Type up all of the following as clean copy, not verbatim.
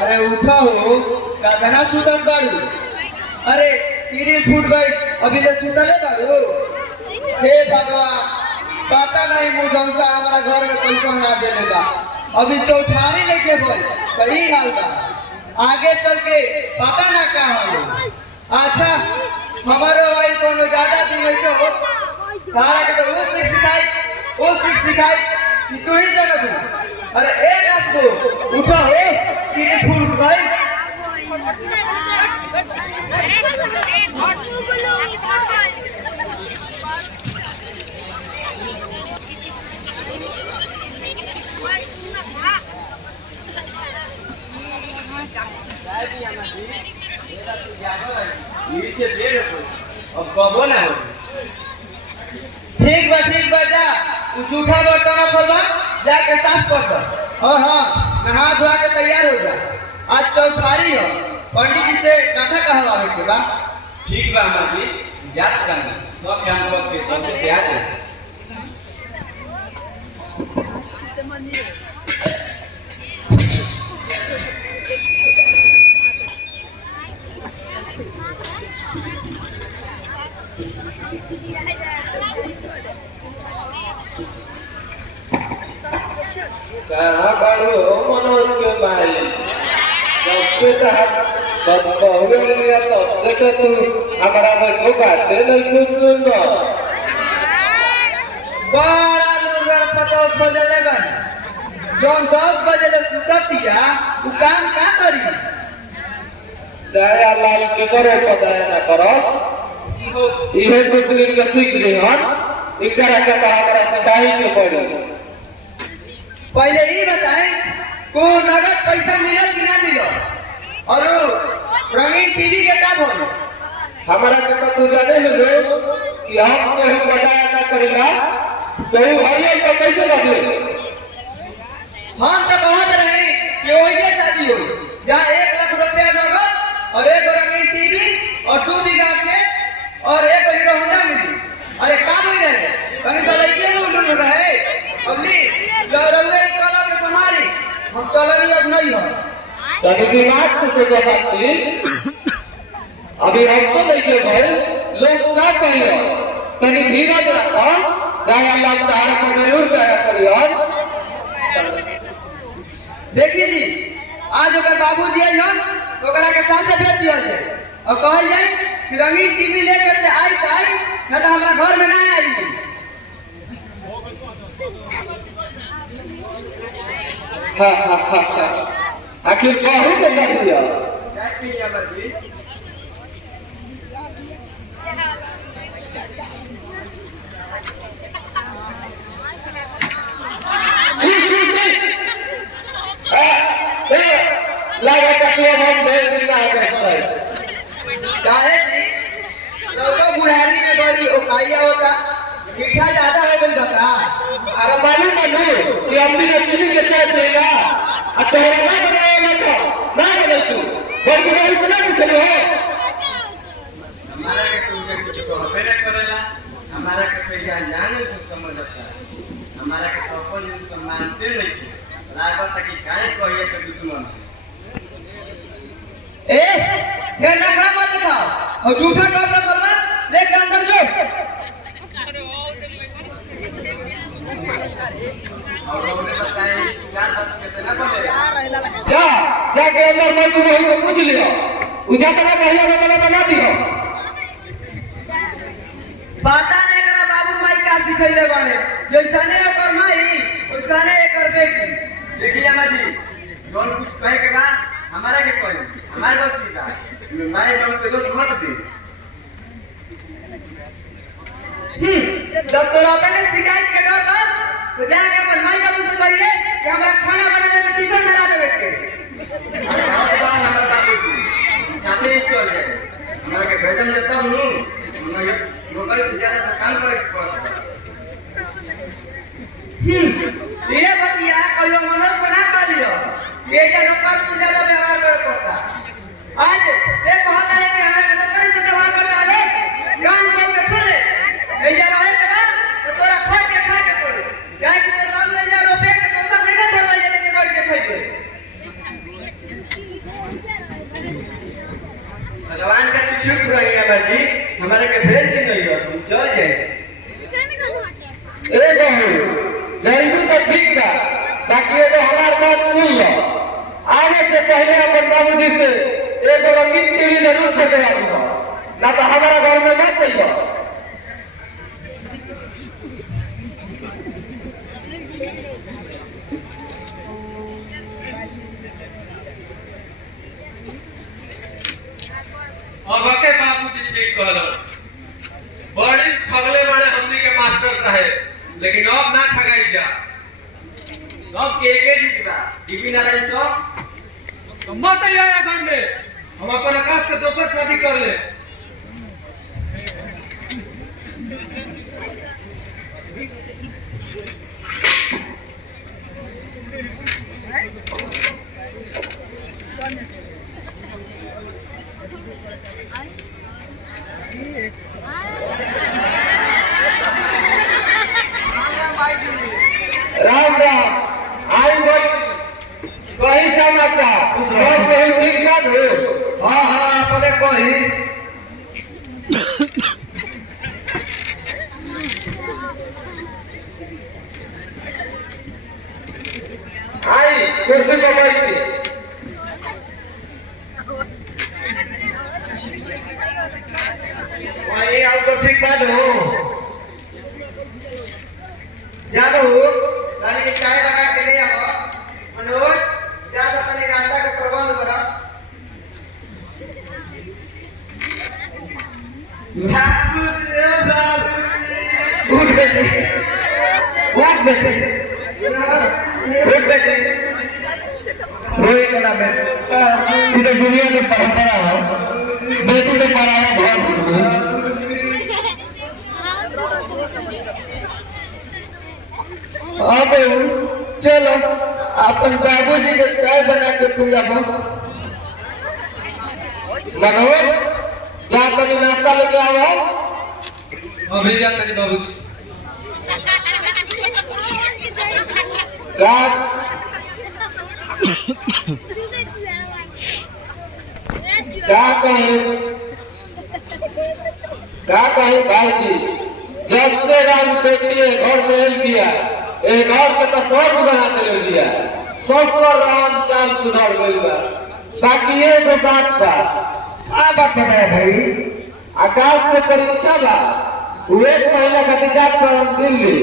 अरे उठा हो कादना सुतत बाड़ू। अरे कीरी फूट गई अभी ले सुतले बाड़ू। हे भगवान पता नहीं मुझे हमारा घर में पैसा ना देने का अभी चौठारी नहीं के बोल तो ई हाल बा आगे चल के पता ना क्या हाल। अच्छा हमारे भाई कोनो ज्यादा दिन नहीं हो तारा के तो वो सीख सिखाई कि तू ही जगह। अरे एक आसको उठा हो कीरी फूट गई। अब कबो ना हो ठीक बा जा जूठा बर्तन खोलवा जाके साफ कर दो और हाँ नहा धोआ के तैयार हो जा। आज चौठारी हो पंडित जी से कथा कहवावे के बा। ठीक बा अम्मा जी जात करना सब काम करके जल्दी से आ जाए। कहाँ बारू हो मनोज के भाई तब से तब बहुए लिया तब से तो तू हमारा को बातें नहीं कुछ सुन बड़ा लोगर पतो खोजले बन जोन 10 बजे ले सुततिया उ काम का करी। दया लाल के करे को दया ना करस इहे कुछ दिन के सीख ली हन इकरा के हमारा सिखाई के पड़ी। पहले ही बताएं को नगद पैसा मिलल कि ना मिलल और रंगीन टीवी के का बोल। हमारा के तो तू जाने ले कि हम के हम बताया ना करेला तो हरियल को कैसे बदले। हम तो कहत रहे कि ओइजे शादी होई जहां 1 लाख रुपया नगद और 1 रंगीन टीवी और 2 बीघा के और 1 हीरो होंडा मिली। अरे का होई रहे कनी साल के उल्लू रहे अबली लौरवे कला के समारी हम चलनी अब नहीं हो तभी दिमाग से सोचा सकती अभी हम तो नहीं के भाई लोग क्या कहियो तनी धीरज रखो दया लाल तार को जरूर दया करियो। देखिए जी आज अगर बाबू दिए हम तो करा के साथ भेज दिया जाए और कहल जाए कि रंगीन टीवी लेकर के आई तो आई ना तो हमारा घर में ना आई। आखिर कहू के कहियो लगा तक हम भेज दिन का काहे जी लोगों बुढ़ारी में बड़ी ओकाइया होता मीठा ज्यादा हो गई बता। अरे मालूम है कि अम्मी ने चीनी के चाय पिएगा और तोहरा ना बनाएगा तो ना बने तू बड़ी बड़ी से ना पूछ लो हमारा के तुझे कुछ को हबे ना करेला हमारा के पैसा जाने से समझता हमारा के तो अपन सम्मानते नहीं लागत कि काहे कहिए के दुश्मन ए ये नखरा मत दिखाओ और झूठा काम ना करना लेके अंदर जो और उन्हें बताए क्या बात कहते ना बोले जा जाके अंदर मजदूर वही को पूछ लियो उजा तना कहियो ना बना दियो। पता नहीं करा बाबू माई का सिखैले बाने जैसने ओकर माई वैसने एकर बेटी। देखिए अम्मा जी कौन कुछ कहे के बाद हमारा के कोई हमारे दोस्त का मैं कौन के दोस्त मत दे। जब तोरा तने शिकायत के डर बा तो जाके अपन माई बाबू से कहिए कि हमरा खाना बनाने में ट्यूशन धरा देवे के हमारा बाबू जी साथे ही चल जाए हमारा के भेजन दे तब नु मैं लोकल से ज्यादा तो काम करे के पड़ता। ये बतिया कहियो मनोज बना कर लियो ये जो नौकर से ज्यादा व्यवहार करे पड़ता। आज देख बहुत है कि हमारे नौकर से व्यवहार करता है कान खोल के सुन ले ए जब आए के बाद तो तोरा खोल के खा के पड़े गाय के बाबू 1000 रुपए के तो सब नहीं करवा ले के बढ़ के खाई ए बहू जरूरी तो ठीक बा, बाकी एगो हमार बात सुन लो। आने से पहले अपन बाबूजी से एगो रंगीन टीवी जरूर खरीदवा दो, ना तो हमारा घर में मत आइयो। अब के बाबूजी ठीक कहलो, बड़ी ठगले बड़े हमनी के मास्टर साहेब, लेकिन अब ना ठगाई जा। सब के जीत बा टीवी ना लड़ी तो मत आइए घर में, हम अपन आकाश के दोसर शादी कर ले। राम राम, आई बोल कही समाचार सब केहू ठीक ठाक हो? हाँ हाँ अपने कही आई कुर्सी पर बैठी। वही आओ तो ठीक बात हो। जा बहू तनी चाय बना के ले आओ। मनोज जा तो तनी नाश्ता के प्रबंध करा। बाबू रे बाबू उठ बेटे, उठ बेटे, उठ बेटे, रोए कला बेटे। पूरे दुनिया में परंपरा है, बेटी ने पढ़ाया घर हाँ बहू चलो अपन बाबूजी के चाय बना के पिलाबो। मनोज जा कभी नाश्ता लेके आओ। अभी जा तेरी बाबूजी। जा क्या कहीं भाई जी, जब से राम बेटी घर में ले लिया, एक घर के तो स्वर्ग बना के ले लिया, सबको राम चाल सुधर गई बा। बाकी ये तो बात बा, आ बात बताया भाई, आकाश के परीक्षा बा, वो 1 महीना खातिर जात कर दिल्ली,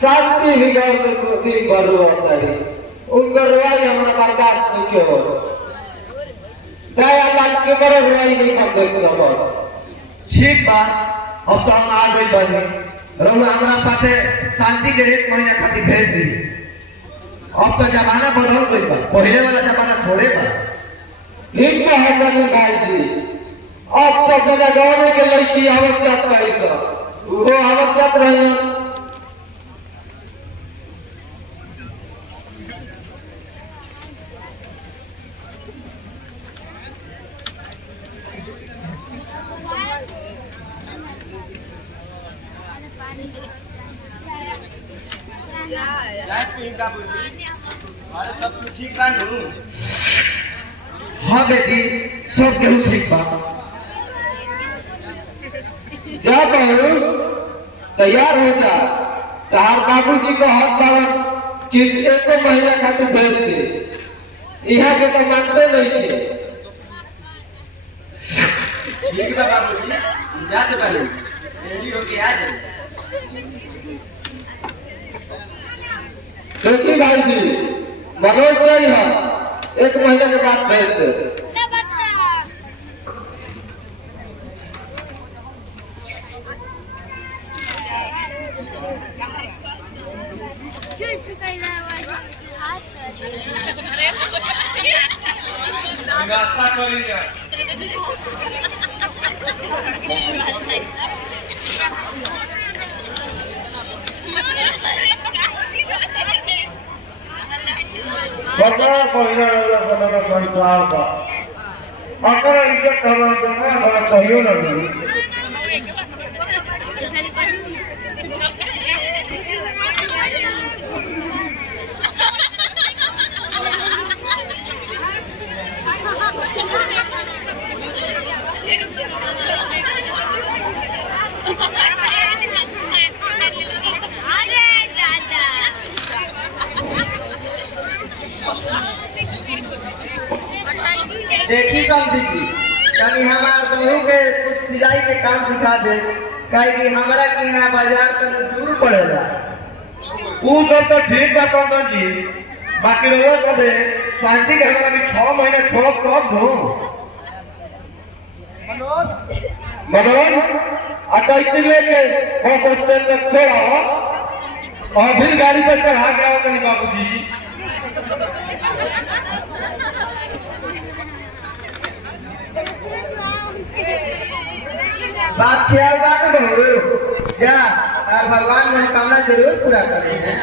शांति भी घर में दिन भर रोता है, उनको रोई हमारा बर्दाश्त नहीं के हो। दया लाल के बड़े रोई नहीं हम देख सको। ठीक बा, अब तो हम आ गए बने रहुआ हमारा साथे शांति के 1 महीना खातिर भेज दी। अब तो जमाना बदल गई बा, पहले वाला जमाना थोड़े बा। ठीक तो है कभी भाई जी, अब तो बिना गाँव के लड़की आवत जात रही सब, वो आवत जात रही। अरे सब कुछ ठीक बा नू? हाँ बेटी सब केहू ठीक बा। जा बहू तैयार हो जा, तार बाबूजी को हाथ बावन कि 1 महीना खातिर भेज दे, यहाँ के तो मानते नहीं थे। ठीक बा बाबूजी, जाते बानी रेडी होके आ जाए। देखिए भाई जी, मनोज चाहिए 1 महीने के बाद भेज दे। नाश्ता करी जा। सरकार पहिला वाला संस्कार का अगर इज्जत करना देना बड़ा कहियो ना दे। समझी जी यानी हमार बहू के कुछ सिलाई के काम सिखा दे काहे कि हमरा के यहाँ बाजार तनी दूर पड़ेला। वो सब तो ठीक बा समझन जी, बाकी रहुआ सब शांति के हमरा भी 6 महीने छोड़ कब दो मनोज अटैची लेके बस स्टैंड तक छोड़ा और फिर गाड़ी पर चढ़ा के आओ तनी बाबूजी। बात ख्याल बात बहू जा और भगवान मनोकामना जरूर पूरा करें हैं।